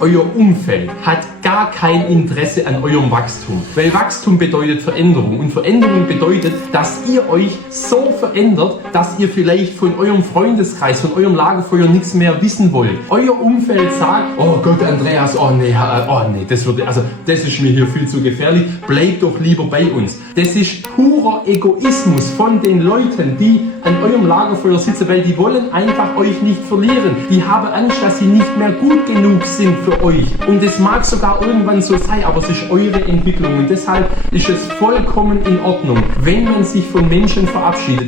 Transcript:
Euer Umfeld hat gar kein Interesse an eurem Wachstum, weil Wachstum bedeutet Veränderung und Veränderung bedeutet, dass ihr euch so verändert, dass ihr vielleicht von eurem Freundeskreis, von eurem Lagerfeuer nichts mehr wissen wollt. Euer Umfeld sagt, oh Gott, Andreas, oh nee, das ist mir hier viel zu gefährlich, bleib doch lieber bei uns. Das ist purer Egoismus von den Leuten, die an eurem Lagerfeuer sitzen, weil die wollen einfach euch nicht verlieren. Die haben Angst, dass sie nicht mehr gut genug sind für euch. Und das mag sogar irgendwann so sein, aber es ist eure Entwicklung. Und deshalb ist es vollkommen in Ordnung, wenn man sich von Menschen verabschiedet.